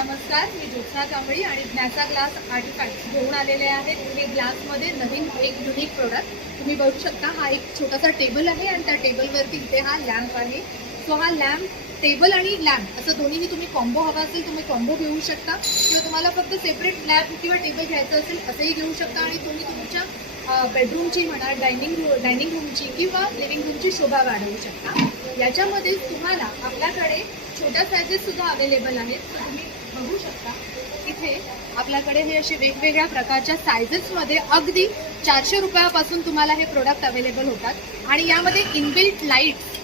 नमस्कार, मी ज्योत्स्ना कांबळी आणि ज्ञासा glass artefacts घेऊन आलेले आहेत. हे ग्लासमध्ये नवीन एक युनिक प्रोडक्ट तुम्ही बघू शकता. हा एक छोटासा टेबल आहे आणि त्या टेबलवरती इथे हा लॅम्प आहे. सो हा लॅम्प, टेबल आणि लॅम्प असं दोन्हीही तुम्ही कॉम्बो हवा असेल तुम्ही कॉम्बो घेऊ शकता, किंवा तुम्हाला फक्त सेपरेट लॅम्प किंवा टेबल घ्यायचं असेल असंही घेऊ शकता. आणि तुम्ही तुमच्या बेडरूमची म्हणा, डायनिंग रूमची किंवा लिव्हिंग रूमची शोभा वाढवू शकता. याच्यामध्ये तुम्हाला आपल्याकडे छोट्या सायझेस सुद्धा अवेलेबल आहेत. तर तुम्ही बघू शकता इथे आपल्याकडे हे असे वेगवेगळ्या प्रकारच्या सायझेसमध्ये अगदी 400 रुपयापासून तुम्हाला हे प्रोडक्ट अवेलेबल होतात. आणि यामध्ये इनबिल्ट लाईट्स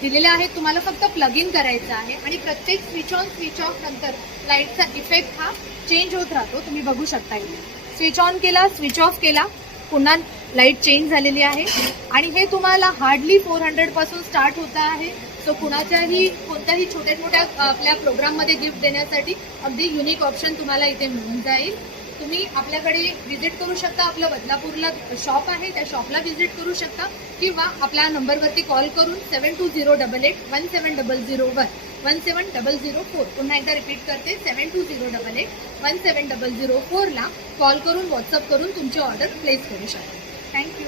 दिलेल्या आहेत. तुम्हाला फक्त प्लग इन करायचं आहे आणि प्रत्येक स्विच ऑन स्विच ऑफ नंतर लाईटचा इफेक्ट हा चेंज होत राहतो. तुम्ही बघू शकता इथे स्विच ऑन केला, स्विच ऑफ केला, पुन्हा लाईट चेंज झालेली आहे. आणि हे तुम्हाला हार्डली 400 पासून स्टार्ट होत आहे. सो कोणाच्याही कोणत्याही छोट्या मोठ्या आपल्या प्रोग्राममध्ये गिफ्ट देण्यासाठी अगदी युनिक ऑप्शन तुम्हाला इथे मिळून जाईल. तुम्ही आपल्याकडे व्हिजिट करू शकता. आपलं बदलापूरला शॉप आहे, त्या शॉपला व्हिजिट करू शकता, किंवा आपल्या नंबरवरती कॉल करून 7208817001 17004 पुन्हा एकदा रिपीट करते 7208817004 ला कॉल करून व्हॉट्सअप करून तुमची ऑर्डर प्लेस करू शकता. थँक्यू.